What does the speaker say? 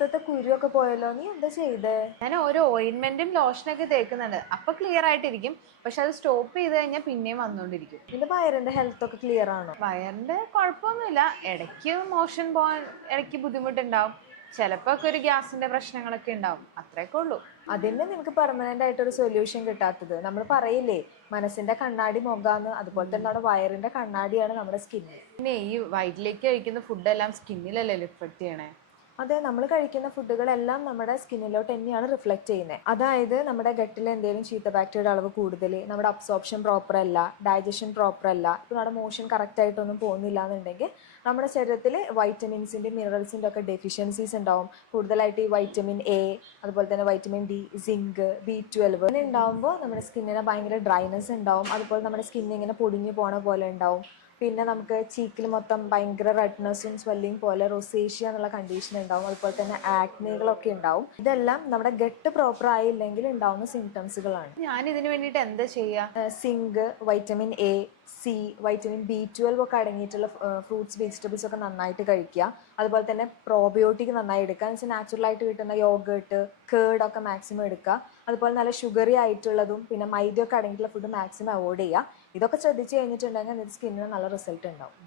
മുഖത്തത്തെ കുരുവൊക്കെ പോയല്ലോ, നീ എന്താ ചെയ്തേ? ഞാൻ ഓരോ ഓയിൻമെന്റും ലോഷനൊക്കെ തേക്കുന്നുണ്ട്, അപ്പൊ ക്ലിയർ ആയിട്ടിരിക്കും. പക്ഷെ അത് സ്റ്റോപ്പ് ചെയ്ത് കഴിഞ്ഞാൽ പിന്നെയും വന്നോണ്ടിരിക്കും. നിന്റെ വയറിന്റെ ഹെൽത്ത് ഒക്കെ ക്ലിയർ ആണോ? വയറിന്റെ കുഴപ്പമൊന്നുമില്ല, ഇടയ്ക്ക് മോഷൻ പോകാൻ ഇടയ്ക്ക് ബുദ്ധിമുട്ടുണ്ടാവും, ചിലപ്പോ ഒക്കെ ഒരു ഗ്യാസിന്റെ പ്രശ്നങ്ങളൊക്കെ ഉണ്ടാവും, അത്രയൊക്കെ ഉള്ളൂ. അതിന്റെ നിനക്ക് പെർമനന്റ് ആയിട്ട് ഒരു സൊല്യൂഷൻ കിട്ടാത്തത്. നമ്മൾ പറയില്ലേ മനസ്സിന്റെ കണ്ണാടി മുഖാന്ന്, അതുപോലെ തന്നെ നമ്മുടെ വയറിന്റെ കണ്ണാടിയാണ് നമ്മുടെ സ്കിന്ന്. പിന്നെ ഈ വയറ്റിലേക്ക് കഴിക്കുന്ന ഫുഡെല്ലാം സ്കിന്നിലല്ലേ റിഫ്ലക്ട് ചെയ്യണേ? അതെ, നമ്മൾ കഴിക്കുന്ന ഫുഡുകളെല്ലാം നമ്മുടെ സ്കിന്നിലോട്ട് തന്നെയാണ് റിഫ്ലക്ട് ചെയ്യുന്നത്. അതായത് നമ്മുടെ ഗട്ടിൽ എന്തെങ്കിലും ചീത്ത ബാക്ടീരിയയുടെ അളവ് കൂടുതൽ, നമ്മുടെ അബ്സോർപ്ഷൻ പ്രോപ്പർ അല്ല, ഡൈജഷൻ പ്രോപ്പർ അല്ല, ഇപ്പോൾ നമ്മുടെ മോഷൻ കറക്റ്റ് ആയിട്ടൊന്നും പോകുന്നില്ല എന്നുണ്ടെങ്കിൽ നമ്മുടെ ശരീരത്തിൽ വൈറ്റമിൻസിൻ്റെ മിനറൽസിൻ്റെ ഒക്കെ ഡെഫിഷ്യൻസീസ് ഉണ്ടാവും. കൂടുതലായിട്ട് ഈ വൈറ്റമിൻ എ, അതുപോലെ തന്നെ വൈറ്റമിൻ ഡി, സിങ്ക്, B12 അങ്ങനെ ഉണ്ടാകുമ്പോൾ നമ്മുടെ സ്കിന്നിന് ഭയങ്കര ഡ്രൈനെസ് ഉണ്ടാവും. അതുപോലെ നമ്മുടെ സ്കിന്നിൽ ഇങ്ങനെ പൊടിഞ്ഞു പോണ പോലെ ഉണ്ടാവും. പിന്നെ നമുക്ക് ചീക്കിൽ മൊത്തം ഭയങ്കര റെഡ്നെസ്സും സ്വെല്ലിങ് പോലെ റൊസേഷ്യ എന്നുള്ള കണ്ടീഷൻ ഉണ്ടാവും. അതുപോലെ തന്നെ ആക്നെകളൊക്കെ ഉണ്ടാവും. ഇതെല്ലാം നമ്മുടെ ഗട്ട് പ്രോപ്പർ ആയില്ലെങ്കിൽ ഉണ്ടാവുന്ന സിംറ്റംസുകളാണ്. ഞാൻ ഇതിന് വേണ്ടിയിട്ട് എന്താ ചെയ്യാ? Zinc, vitamin A, C, vitamin B12 ഒക്കെ അടങ്ങിയിട്ടുള്ള ഫ്രൂട്ട്സ്, വെജിറ്റബിൾസ് ഒക്കെ നന്നായിട്ട് കഴിക്കുക. അതുപോലെ തന്നെ പ്രോബയോട്ടിക് നന്നായി എടുക്കുക. എന്ന് വെച്ചാൽ നാച്ചുറലായിട്ട് കിട്ടുന്ന യോഗേർട്ട്, കേർഡൊക്കെ മാക്സിമം എടുക്കുക. അതുപോലെ നല്ല ഷുഗറി ആയിട്ടുള്ളതും പിന്നെ മൈദയൊക്കെ അടങ്ങിയിട്ടുള്ള ഫുഡ് മാക്സിമം അവോയ്ഡ് ചെയ്യുക. ഇതൊക്കെ ശ്രദ്ധിച്ചു കഴിഞ്ഞിട്ടുണ്ടെങ്കിൽ നിങ്ങളുടെ സ്കിന്നിന് നല്ല റിസൾട്ട് ഉണ്ടാവും.